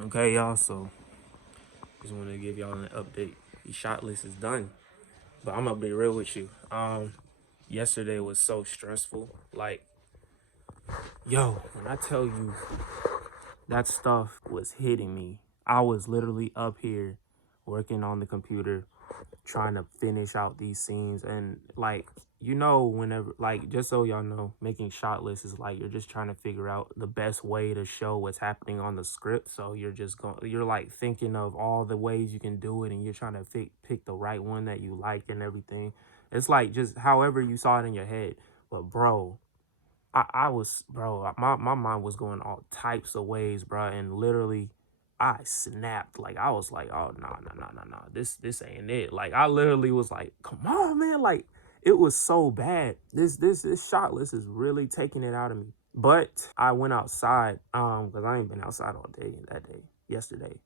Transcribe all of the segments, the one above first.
Okay, y'all, so just want to give y'all an update. The shot list is done, but I'm gonna be real with you. Yesterday was so stressful. Like, yo, when I tell you that stuff was hitting me, I was literally up here working on the computer trying to finish out these scenes. And like, whenever, like, just so y'all know, making shot lists is like you're just trying to figure out the best way to show what's happening on the script. So you're like thinking of all the ways you can do it, and you're trying to pick the right one that you like and everything. It's like just however you saw it in your head. But bro, I was, bro, my mind was going all types of ways, bro, and literally I snapped. Like, I was like, oh, no, no, no, no, no, this ain't it. Like, I literally was like, come on, man. Like, it was so bad. This shot list is really taking it out of me. But I went outside, because I ain't been outside all day that day, yesterday.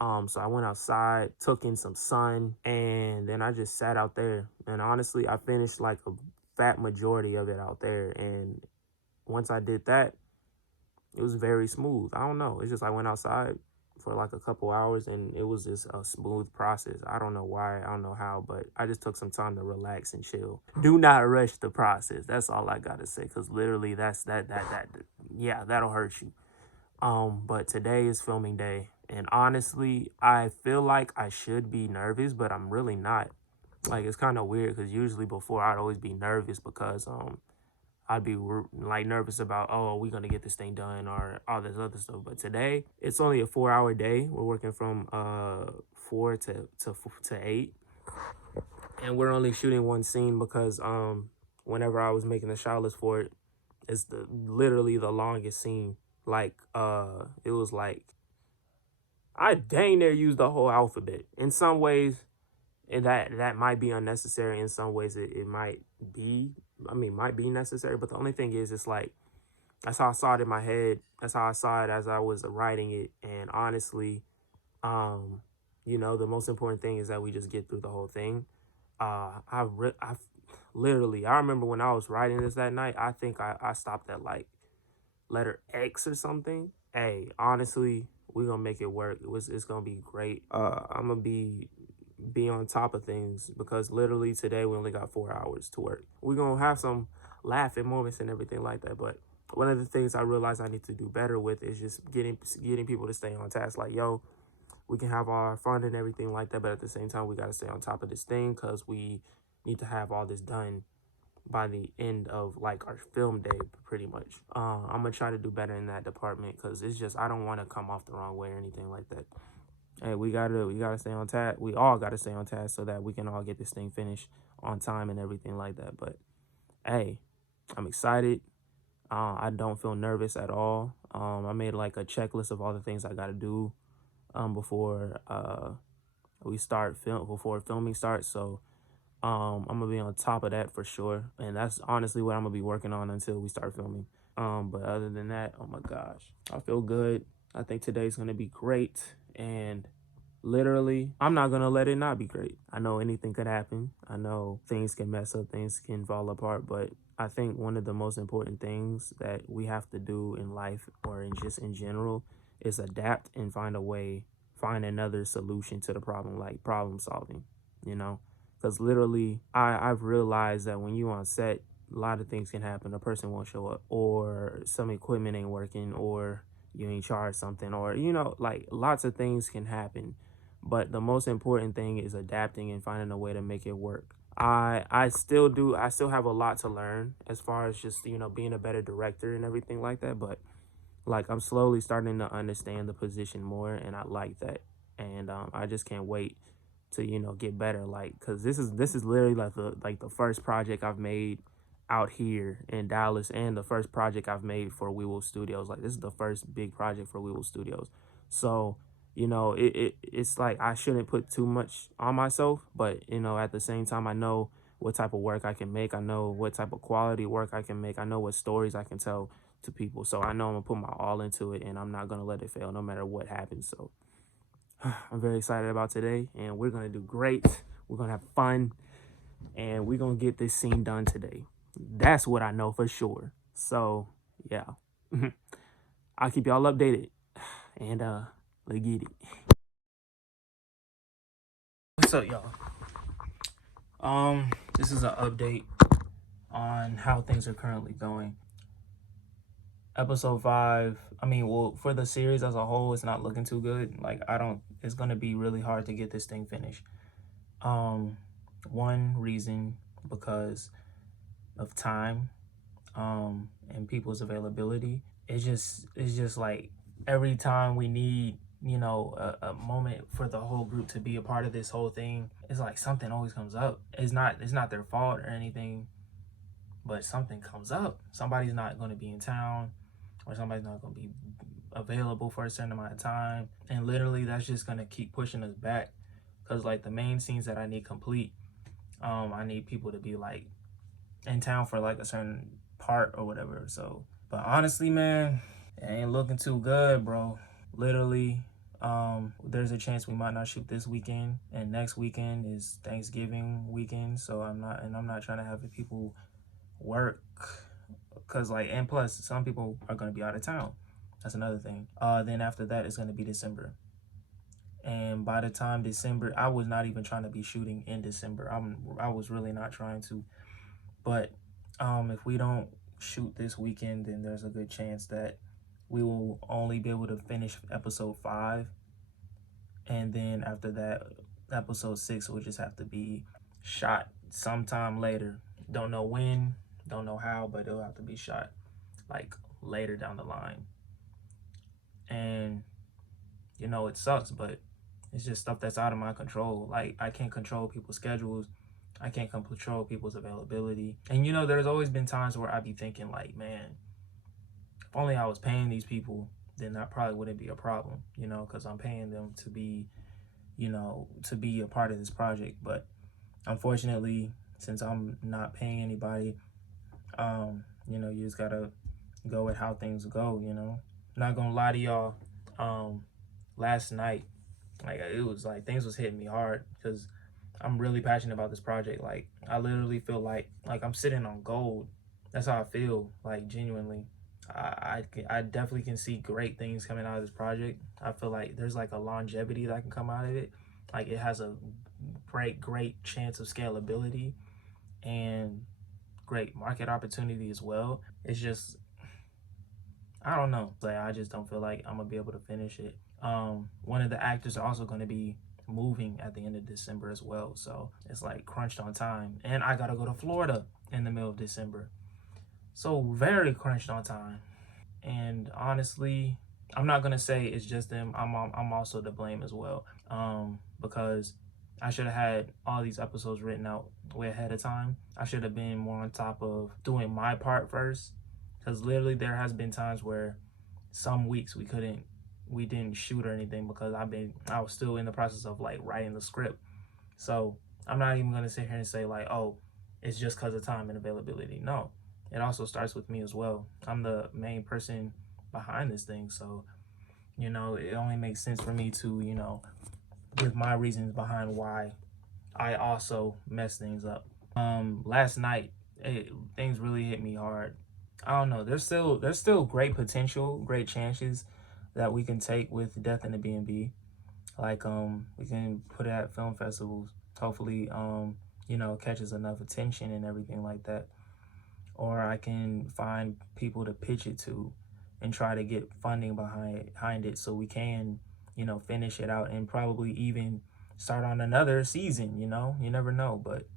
So I went outside, took in some sun, and then I just sat out there. And honestly, I finished like a fat majority of it out there. And once I did that, it was very smooth. I don't know. It's just I went outside for like a couple hours and it was just a smooth process. I don't know why, I don't know how, but I just took some time to relax and chill. Do not rush the process. That's all I gotta say, because literally yeah, that'll hurt you. But today is filming day, and honestly, I feel like I should be nervous, but I'm really not. Like, it's kind of weird because usually before I'd always be nervous because I'd be like nervous about, oh, are we gonna get this thing done or all this other stuff. But today, it's only a 4 hour day. We're working from 4 to 8, and we're only shooting one scene because whenever I was making the shot list for it, it's literally the longest scene. Like it was like I dang near used the whole alphabet. In some ways, and that might be unnecessary. In some ways, it might be. I mean, might be necessary. But the only thing is, it's like that's how I saw it in my head. That's how I saw it as I was writing it. And honestly, um, the most important thing is that we just get through the whole thing. I literally, I remember when I was writing this that night, I think I stopped at like letter X or something. Hey, honestly, we're gonna make it work. It's gonna be great. I'm gonna be on top of things because literally today we only got 4 hours to work. We're gonna have some laughing moments and everything like that. But one of the things I realized I need to do better with is just getting people to stay on task. Like, yo, we can have our fun and everything like that, but at the same time we gotta stay on top of this thing because we need to have all this done by the end of like our film day, pretty much. I'm gonna try to do better in that department because it's just I don't want to come off the wrong way or anything like that. Hey, we gotta stay on task. We all gotta stay on task so that we can all get this thing finished on time and everything like that. But hey, I'm excited. I don't feel nervous at all. I made like a checklist of all the things I gotta do before we start before filming starts. So I'm gonna be on top of that for sure, and that's honestly what I'm gonna be working on until we start filming. But other than that, oh my gosh, I feel good. I think today's gonna be great, and literally, I'm not gonna let it not be great. I know anything could happen. I know things can mess up, things can fall apart, but I think one of the most important things that we have to do in life or just in general is adapt and find a way, find another solution to the problem, like problem solving, you know? Because literally, I've realized that when you on set, a lot of things can happen. A person won't show up, or some equipment ain't working, or you ain't charged something, or like lots of things can happen. But the most important thing is adapting and finding a way to make it work. I still have a lot to learn as far as just being a better director and everything like that. But like I'm slowly starting to understand the position more, and I like that. And I just can't wait to get better. Like, cause this is literally like the first project I've made out here in Dallas, and the first project I've made for We Will Studios. Like, this is the first big project for We Will Studios. So it's like I shouldn't put too much on myself, but at the same time, I know what type of work I can make. I know what type of quality work I can make. I know what stories I can tell to people. So I know I'm gonna put my all into it, and I'm not gonna let it fail no matter what happens. So I'm very excited about today, and we're gonna do great. We're gonna have fun, and we're gonna get this scene done today. That's what I know for sure. So yeah, I'll keep y'all updated, and Let's get it. What's up, y'all? This is an update on how things are currently going. Episode 5, I mean, well, for the series as a whole, it's not looking too good. Like, it's gonna be really hard to get this thing finished. One reason, because of time, and people's availability. It's just like every time we need, a moment for the whole group to be a part of this whole thing, it's like something always comes up. It's not their fault or anything, but something comes up. Somebody's not going to be in town, or somebody's not going to be available for a certain amount of time, and literally that's just going to keep pushing us back. Because like the main scenes that I need complete, I need people to be like in town for like a certain part or whatever. So, but honestly, man, it ain't looking too good, bro. Literally, there's a chance we might not shoot this weekend, and next weekend is Thanksgiving weekend. So I'm not trying to have the people work, cause like, and plus some people are gonna be out of town. That's another thing. Then after that, it's gonna be December. And by the time December, I was not even trying to be shooting in December. I was really not trying to. But if we don't shoot this weekend, then there's a good chance that we will only be able to finish episode 5. And then after that, episode 6 will just have to be shot sometime later. Don't know when, don't know how, but it'll have to be shot like later down the line. And it sucks, but it's just stuff that's out of my control. Like, I can't control people's schedules. I can't control people's availability. And there's always been times where I be thinking like, man, if only I was paying these people, then that probably wouldn't be a problem, because I'm paying them to be, to be a part of this project. But unfortunately, since I'm not paying anybody, you just gotta go with how things go, Not gonna lie to y'all, last night, like, it was like things was hitting me hard because I'm really passionate about this project. Like, I literally feel like I'm sitting on gold. That's how I feel, like, genuinely. I definitely can see great things coming out of this project. I feel like there's like a longevity that can come out of it. Like, it has a great chance of scalability and great market opportunity as well. It's just, I don't know. Like, I just don't feel like I'm gonna be able to finish it. One of the actors are also gonna be moving at the end of December as well, so it's like crunched on time. And I gotta go to Florida in the middle of December, so very crunched on time. And honestly, I'm not gonna say it's just them. I'm also to blame as well, because I should have had all these episodes written out way ahead of time. I should have been more on top of doing my part first, because literally there has been times where some weeks we didn't shoot or anything because I was still in the process of like writing the script. So I'm not even gonna sit here and say like, oh, it's just because of time and availability. No, it also starts with me as well. I'm the main person behind this thing, so it only makes sense for me to give my reasons behind why I also mess things up. Last night, things really hit me hard. I don't know. There's still great potential, great chances that we can take with Death in the B&B. Like, we can put it at film festivals. Hopefully, catches enough attention and everything like that. Or I can find people to pitch it to and try to get funding behind it so we can, finish it out and probably even start on another season, You never know. But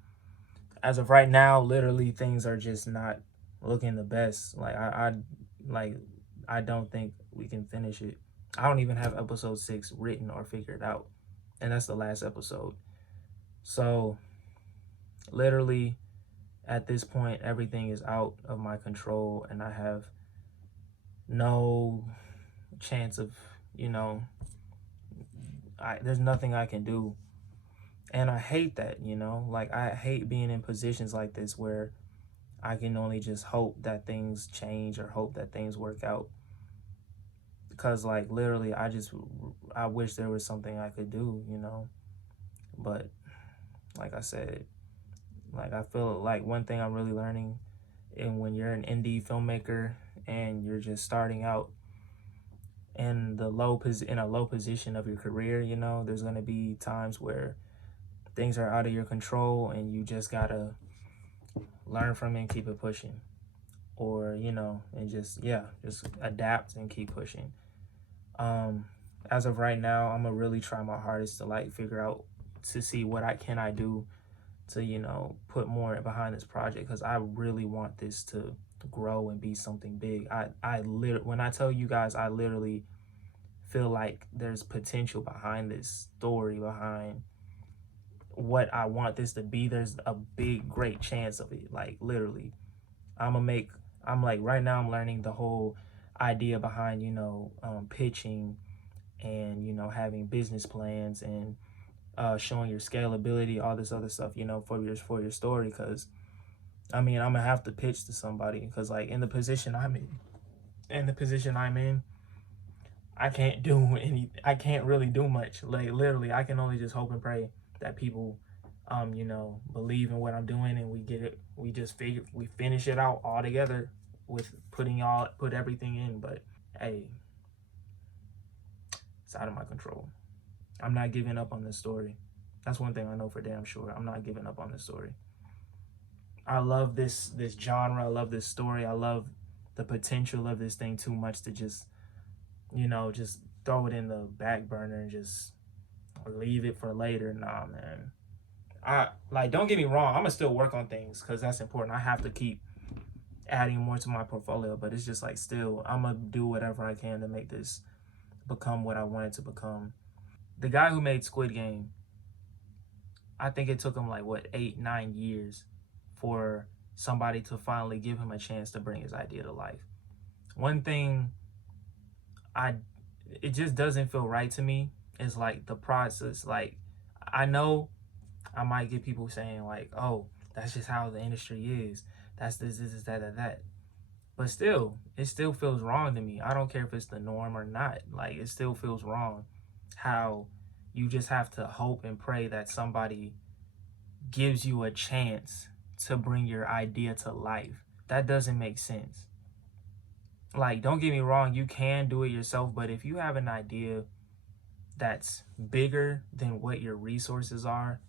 as of right now, literally things are just not looking the best. I don't think we can finish it. I don't even have episode 6 written or figured out, and that's the last episode. So literally at this point, everything is out of my control, and I have no chance of, there's nothing I can do. And I hate that, like, I hate being in positions like this where I can only just hope that things change or hope that things work out. Because, like, literally, I wish there was something I could do, But, like I said, like, I feel like one thing I'm really learning, and when you're an indie filmmaker and you're just starting out in in a low position of your career. You know, there's going to be times where things are out of your control and you just gotta learn from it and keep it pushing, or you know, and just adapt and keep pushing. As of right now, I'm gonna really try my hardest to like figure out to see what I do to, you know, put more behind this project, because I really want this to grow and be something big. When I tell you guys, I literally feel like there's potential behind this story, behind what I want this to be. There's a big, great chance of it. Like literally, I'm like right now I'm learning the whole idea behind, you know, pitching and, you know, having business plans and showing your scalability, all this other stuff, you know, for your story. Because I mean, I'm gonna have to pitch to somebody, because like in the position I'm in, I can't do I can't really do much. Like literally, I can only just hope and pray that people, you know, believe in what I'm doing, and we get it. We finish it out all together with put everything in. But hey, it's out of my control. I'm not giving up on this story. That's one thing I know for damn sure. I'm not giving up on this story. I love this genre. I love this story. I love the potential of this thing too much to just, you know, just throw it in the back burner and just leave it for later. Nah, man. I like, don't get me wrong, I'm gonna still work on things because that's important. I have to keep adding more to my portfolio, but it's just like still, I'm gonna do whatever I can to make this become what I want it to become. The guy who made Squid Game, I think it took him like what 8-9 years for somebody to finally give him a chance to bring his idea to life. One thing it just doesn't feel right to me is like the process. Like I know I might get people saying like, oh, that's just how the industry is. That's this, that. But still, it still feels wrong to me. I don't care if it's the norm or not. Like it still feels wrong how you just have to hope and pray that somebody gives you a chance to bring your idea to life. That doesn't make sense. Like, don't get me wrong, you can do it yourself, but if you have an idea that's bigger than what your resources are,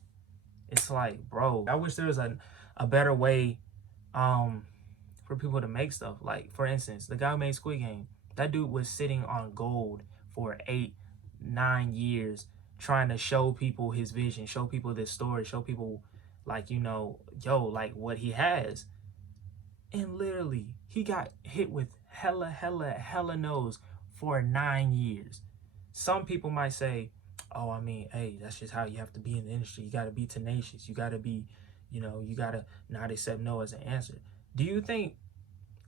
it's like, bro, I wish there was a better way for people to make stuff. Like, for instance, the guy who made Squid Game, that dude was sitting on gold for 8-9 years trying to show people his vision, show people this story, show people like, you know, like what he has. And literally, he got hit with hella no's for 9 years. Some people might say, oh, I mean, hey, that's just how you have to be in the industry. You got to be tenacious. You got to be, you know, you got to not accept no as an answer. Do you think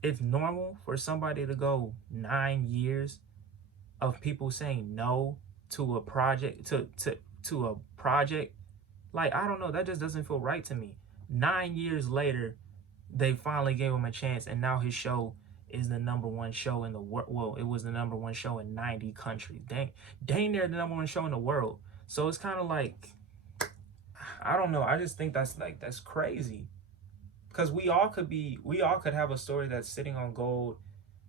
it's normal for somebody to go 9 years of people saying no to a project, to a project? Like, I don't know. That just doesn't feel right to me. 9 years later, they finally gave him a chance, and now his show is the #1 show in the world. Well, it was the #1 show in 90 countries. Dang near the #1 show in the world. So it's kind of like, I don't know. I just think that's crazy. Because we all could have a story that's sitting on gold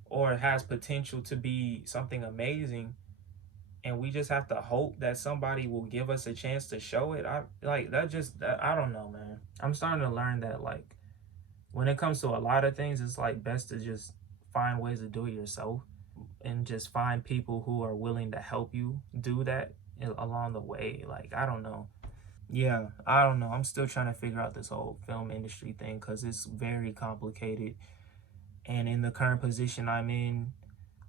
or has potential to be something amazing, and we just have to hope that somebody will give us a chance to show it. I don't know, man. I'm starting to learn that like when it comes to a lot of things, it's like best to just find ways to do it yourself and just find people who are willing to help you do that along the way. Like, I don't know. Yeah, I don't know. I'm still trying to figure out this whole film industry thing because it's very complicated. And in the current position I'm in,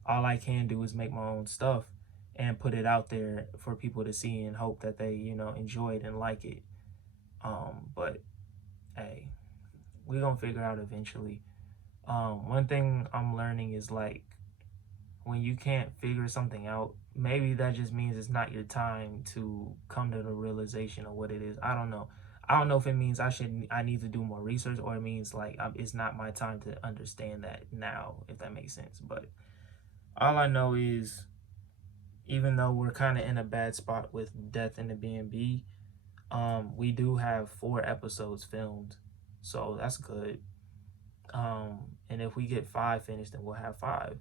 all I can do is make my own stuff and put it out there for people to see and hope that they, you know, enjoy it and like it. But hey, we gonna figure out eventually. One thing I'm learning is like when you can't figure something out, maybe that just means it's not your time to come to the realization of what it is. I don't know. I don't know if it means I need to do more research, or it means like it's not my time to understand that now, if that makes sense. But all I know is, even though we're kind of in a bad spot with Death in the B&B, we do have 4 episodes filmed, so that's good. And if we get 5 finished, then we'll have 5.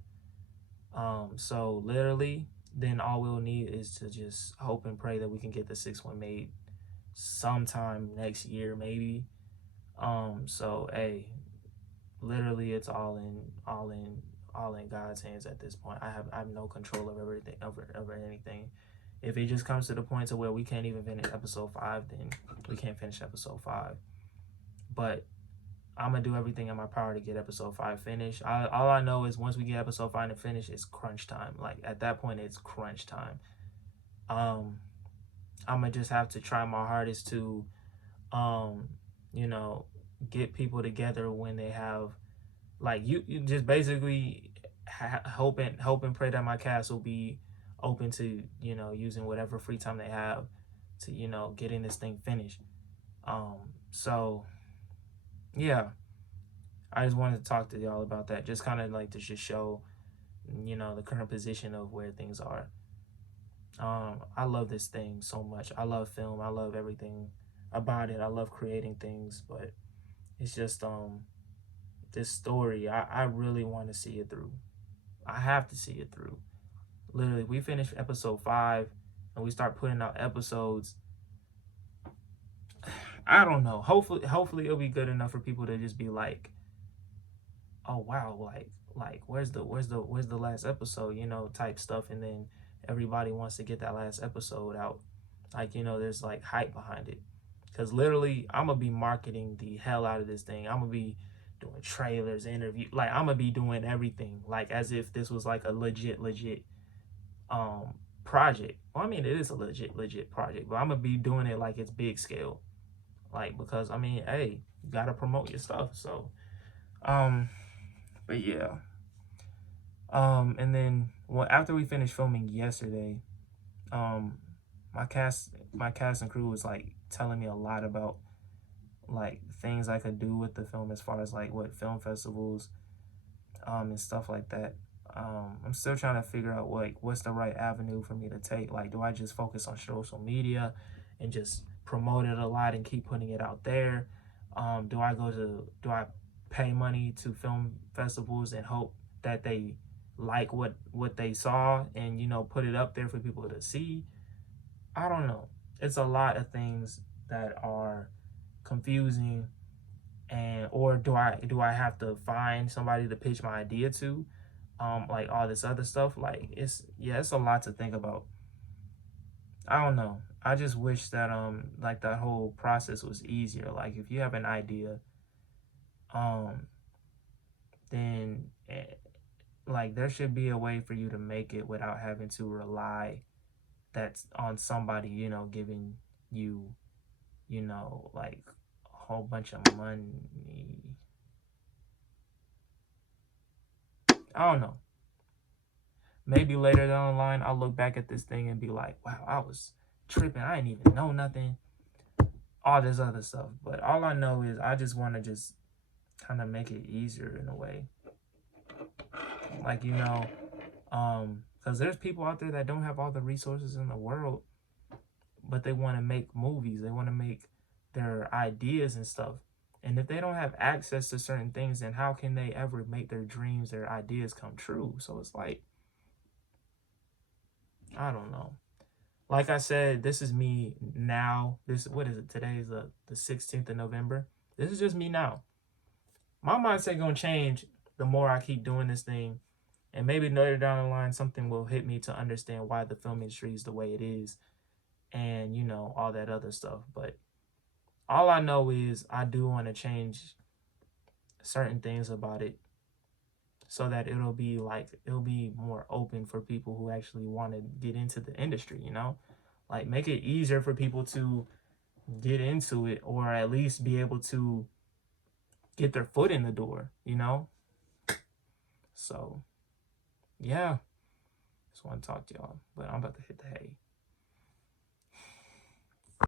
So literally, then all we'll need is to just hope and pray that we can get the sixth one made sometime next year, maybe. So hey, literally, it's all in God's hands at this point. I have no control of everything, over anything. If it just comes to the point to where we can't even finish episode 5, then we can't finish episode 5. But I'm gonna do everything in my power to get episode 5 finished. All I know is once we get episode 5 to finish, it's crunch time. Like at that point, it's crunch time. Um, I'm gonna just have to try my hardest to, um, you know, get people together when they have, like, you just basically hope and pray that my cast will be open to, using whatever free time they have to, getting this thing finished. So yeah, I just wanted to talk to y'all about that, just kind of like to just show, the current position of where things are. I love this thing so much. I love film. I love everything about it. I love creating things, but it's just this story. I really want to see it through. I have to see it through. Literally, we finish episode 5 and we start putting out episodes. I don't know. Hopefully it'll be good enough for people to just be like, oh wow, like where's the last episode, type stuff, and then everybody wants to get that last episode out. Like, there's like hype behind it. Cause literally I'm gonna be marketing the hell out of this thing. I'm gonna be doing trailers, interview, like I'm gonna be doing everything like as if this was like a legit project. Well, I mean, it is a legit project, but I'm gonna be doing it like it's big scale. Like, because I mean, hey, you gotta promote your stuff. So but yeah. And then after we finished filming yesterday, my cast and crew was like telling me a lot about like things I could do with the film as far as like what film festivals and stuff like that. I'm still trying to figure out what's the right avenue for me to take. Like, do I just focus on social media and just promote it a lot and keep putting it out there? Do I pay money to film festivals and hope that they like what they saw and put it up there for people to see? I don't know. It's a lot of things that are confusing, and or do I have to find somebody to pitch my idea to? Like all this other stuff. Like it's a lot to think about. I don't know. I just wish that like that whole process was easier. Like if you have an idea, then like there should be a way for you to make it without having to rely that's on somebody, giving you, like a whole bunch of money. I don't know. Maybe later down the line, I'll look back at this thing and be like, wow, I was tripping. I didn't even know nothing. All this other stuff. But all I know is I just want to just kind of make it easier in a way. Like, because there's people out there that don't have all the resources in the world, but they want to make movies. They want to make their ideas and stuff. And if they don't have access to certain things, then how can they ever make their dreams, their ideas come true? So it's like, I don't know. Like I said, this is me now. What is it? Today is the 16th of November. This is just me now. My mindset gonna change the more I keep doing this thing. And maybe later down the line, something will hit me to understand why the film industry is the way it is. And, all that other stuff. But all I know is I do want to change certain things about it so that it'll be more open for people who actually want to get into the industry, like make it easier for people to get into it, or at least be able to get their foot in the door, So yeah, just want to talk to y'all, but I'm about to hit the hay.